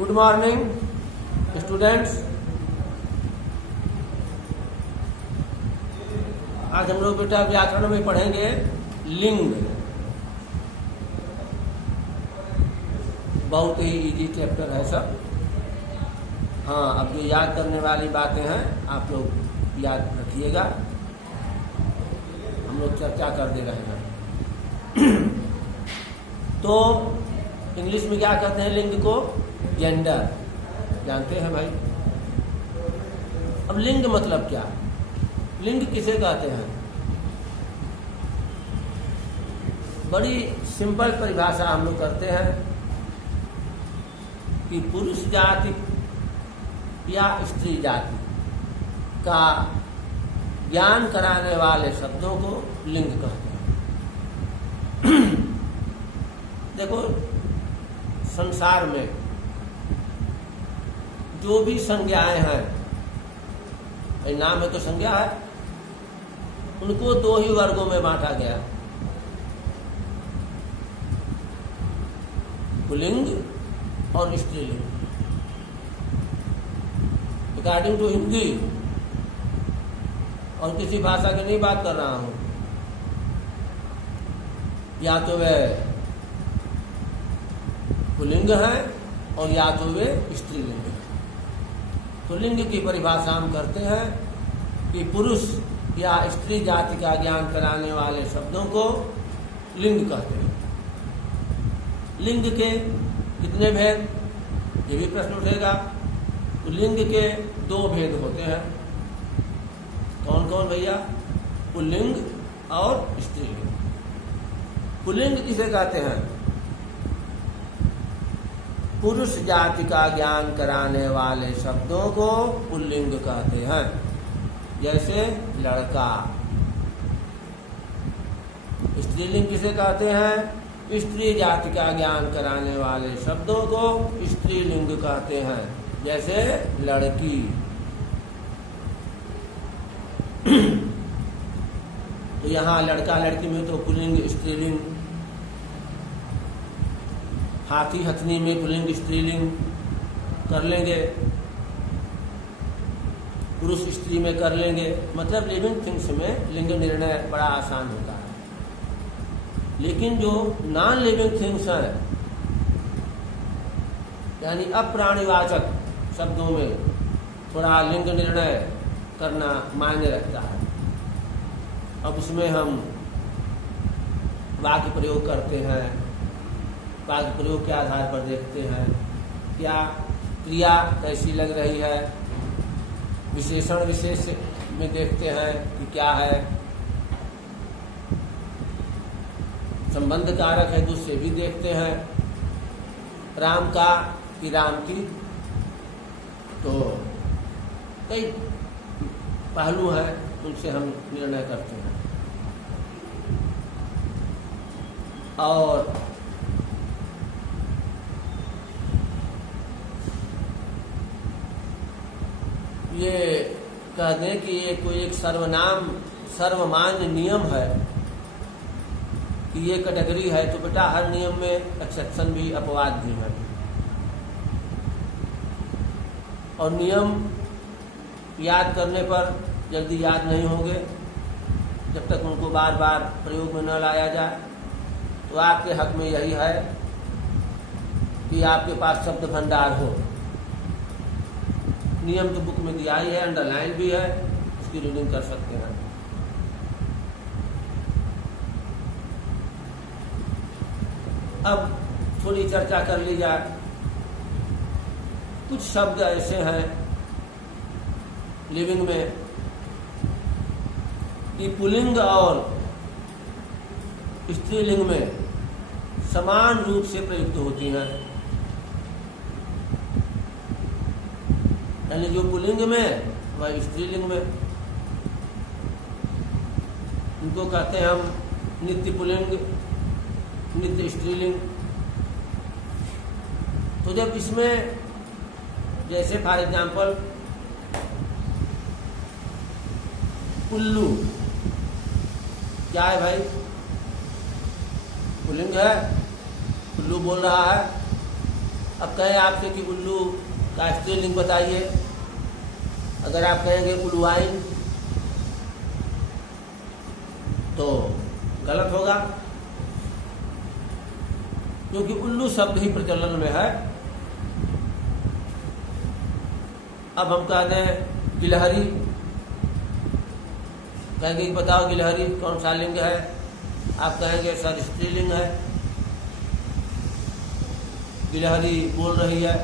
Good morning students. आज हम लोग बेटा व्याकरण में पढ़ेंगे लिंग। बहुत ही इजी चैप्टर है सब। हाँ, अब जो याद करने वाली बातें हैं आप लोग याद रखिएगा, हम लोग चर्चा कर दे रहे हैं। तो इंग्लिश में क्या कहते हैं लिंग को? जेंडर। जानते हैं भाई? अब लिंग मतलब क्या? लिंग किसे कहते हैं? बड़ी सिंपल परिभाषा हम लोग करते हैं कि पुरुष जाति या स्त्री जाति का ज्ञान कराने वाले शब्दों को लिंग कहते हैं। देखो, संसार में जो भी संज्ञाएं हैं, नाम है तो संज्ञा है, उनको दो ही वर्गों में बांटा गया, पुल्लिंग और स्त्रीलिंग। अकॉर्डिंग टू हिंदी, और किसी भाषा की नहीं बात कर रहा हूं, या तो वे पुल्लिंग है और या तो वे स्त्रीलिंग है। तो लिंग की परिभाषा हम करते हैं कि पुरुष या स्त्री जाति का ज्ञान कराने वाले शब्दों को लिंग कहते हैं। लिंग के कितने भेद, ये भी प्रश्न उठेगा। तो लिंग के दो भेद होते हैं। कौन कौन भैया? पुल्लिंग और स्त्रीलिंग। पुल्लिंग किसे कहते हैं? पुरुष जाति का ज्ञान कराने वाले शब्दों को पुल्लिंग कहते हैं। जैसे लड़का। स्त्रीलिंग किसे कहते हैं? स्त्री जाति का ज्ञान कराने वाले शब्दों को स्त्रीलिंग कहते हैं। जैसे लड़की। तो यहाँ लड़का लड़की में तो पुल्लिंग स्त्रीलिंग, हाथी हथनी में पुल्लिंग स्त्रीलिंग कर लेंगे, पुरुष स्त्री में कर लेंगे। मतलब लिविंग थिंग्स में लिंग निर्णय बड़ा आसान होता है। लेकिन जो नॉन लिविंग थिंग्स हैं, यानी अप्राणीवाचक शब्दों में थोड़ा लिंग निर्णय करना मायने रखता है। अब उसमें हम वाक्य प्रयोग करते हैं, वाक्य प्रयोग के आधार पर देखते हैं क्या क्रिया कैसी लग रही है, विशेषण विशेष में देखते हैं कि क्या है, संबंध कारक है तो उससे भी देखते हैं, राम का कि राम की। तो कई पहलू हैं, उनसे हम निर्णय करते हैं। और ये कह दें कि ये कोई एक सर्वमान्य नियम है कि ये कैटेगरी है, तो बेटा हर नियम में एक्सेप्शन भी, अपवाद भी है। और नियम याद करने पर जल्दी याद नहीं होंगे जब तक उनको बार बार प्रयोग में न लाया जाए। तो आपके हक में यही है कि आपके पास शब्द भंडार हो। नियम तो बुक में दिया ही है, अंडरलाइन भी है, उसकी रीडिंग कर सकते हैं। अब थोड़ी चर्चा कर ली जाए। कुछ शब्द ऐसे हैं लिविंग में कि पुल्लिंग और स्त्रीलिंग में समान रूप से प्रयुक्त होती हैं। यानी जो पुल्लिंग में वह स्त्रीलिंग में। इनको कहते हैं हम नित्य पुल्लिंग, नित्य स्त्रीलिंग। तो जब इसमें जैसे फॉर एग्जाम्पल उल्लू, क्या है भाई? पुल्लिंग है, उल्लू बोल रहा है। अब कहें आपसे कि उल्लू का स्त्रीलिंग बताइए, अगर आप कहेंगे उलुआइन तो गलत होगा, क्योंकि उल्लू शब्द ही प्रचलन में है। अब हम कहते हैं गिलहरी, कहेंगे कि बताओ गिलहरी कौन सा लिंग है, आप कहेंगे सर स्त्रीलिंग है, गिलहरी बोल रही है।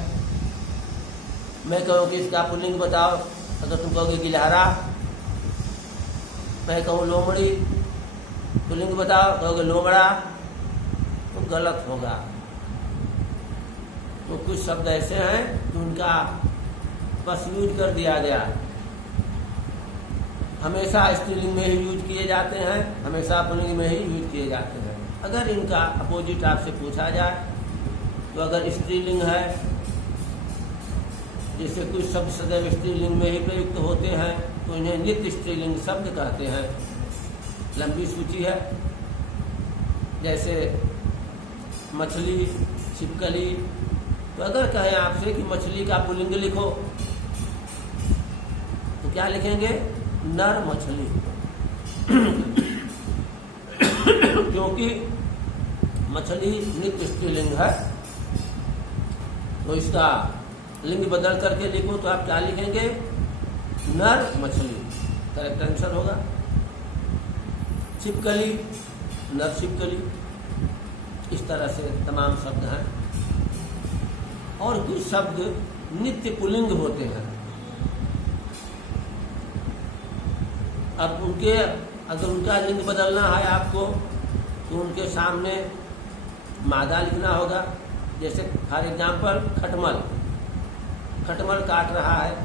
मैं कहूँ कि इसका पुल्लिंग बताओ, अगर तुम कहोगे गिलहरा, मैं कहूँ लोमड़ी, पुल्लिंग बताओ, कहोगे लोमड़ा, तो गलत होगा। तो कुछ शब्द ऐसे हैं कि उनका बस यूज कर दिया गया, हमेशा स्त्रीलिंग में ही यूज किए जाते हैं, हमेशा पुल्लिंग में ही यूज किए जाते हैं। अगर इनका अपोजिट आपसे पूछा जाए तो अगर स्त्रीलिंग है, जैसे कुछ शब्द सदैव स्त्रीलिंग में ही प्रयुक्त होते हैं तो इन्हें नित्य स्त्रीलिंग शब्द कहते हैं। लंबी सूची है, जैसे मछली, छिपकली। तो अगर कहें आपसे कि मछली का पुल्लिंग लिखो तो क्या लिखेंगे? नर मछली। क्योंकि मछली नित्य स्त्रीलिंग है, तो इसका लिंग बदल करके लिखो तो आप क्या लिखेंगे? नर मछली, करेक्ट आंसर होगा। छिपकली, नर छिपकली। इस तरह से तमाम शब्द हैं, और कुछ शब्द नित्य पुल्लिंग होते हैं। अब उनके अगर उनका लिंग बदलना है आपको तो उनके सामने मादा लिखना होगा। जैसे फॉर एग्जाम्पल खटमल, खटमल काट रहा है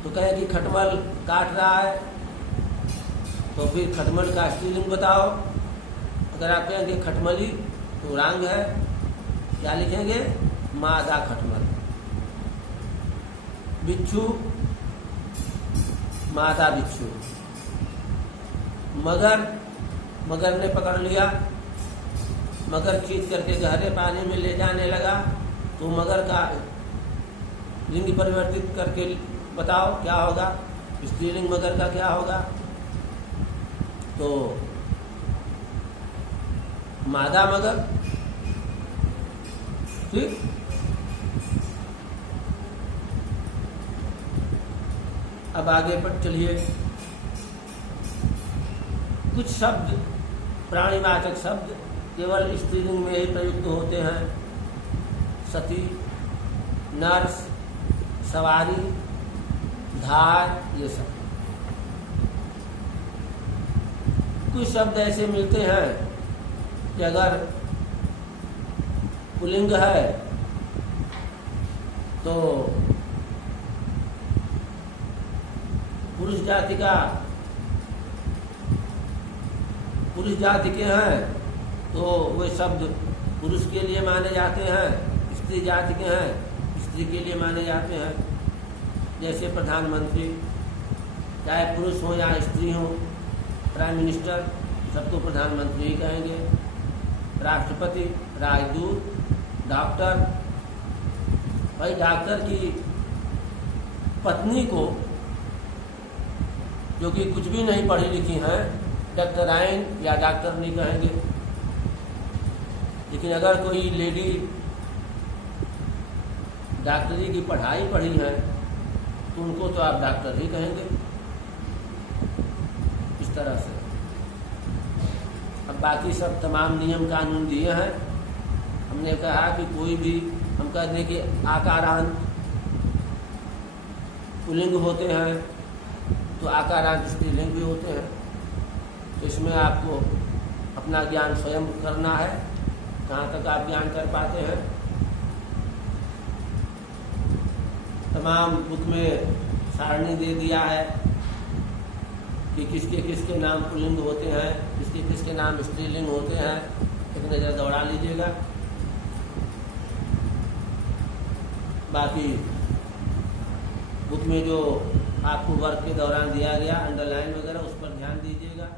तो कहे कि खटमल काट रहा है, तो फिर खटमल का स्त्रीलिंग बताओ। अगर आप कहेंगे खटमली तो रांग है, क्या लिखेंगे? मादा खटमल। बिच्छू, मादा बिच्छू। मगर, मगर ने पकड़ लिया, मगर खींच करके गहरे पानी में ले जाने लगा, तो मगर का लिंग परिवर्तित करके बताओ क्या होगा? स्त्रीलिंग मगर का क्या होगा? तो मादा मगर। ठीक, अब आगे पर चलिए। कुछ शब्द, प्राणीवाचक शब्द केवल स्त्रीलिंग में ही प्रयुक्त होते हैं। सती, नर्स, सवारी, धार, ये सब। कुछ शब्द ऐसे मिलते हैं कि अगर पुल्लिंग है तो पुरुष जाति का, पुरुष जाति के हैं तो वे शब्द पुरुष के लिए माने जाते हैं, स्त्री जाति के हैं स्त्री के लिए माने जाते हैं। जैसे प्रधानमंत्री, चाहे पुरुष हो या स्त्री हो, प्राइम मिनिस्टर, सबको प्रधानमंत्री ही कहेंगे। राष्ट्रपति, राजदूत, डॉक्टर। भाई डॉक्टर की पत्नी को जो कि कुछ भी नहीं पढ़ी लिखी हैं, डॉक्टराइन या डॉक्टर नहीं कहेंगे। लेकिन अगर कोई लेडी डॉक्टरी की पढ़ाई पढ़ी है तो उनको तो आप डॉक्टर ही कहेंगे। इस तरह से अब बाकी सब तमाम नियम कानून दिए हैं। हमने कहा कि कोई भी, हम कह दें कि आकारांत पुल्लिंग होते हैं तो आकारांत स्त्रीलिंग भी होते हैं। तो इसमें आपको अपना ज्ञान स्वयं करना है, कहाँ तक आप ज्ञान कर पाते हैं। तमाम बुक में सारणी दे दिया है कि किसके किसके नाम पुल्लिंग होते हैं, किसके किसके नाम स्त्रीलिंग होते हैं। एक नज़र दौड़ा लीजिएगा। बाकी बुक में जो आपको वर्क के दौरान दिया गया अंडरलाइन वगैरह, उस पर ध्यान दीजिएगा।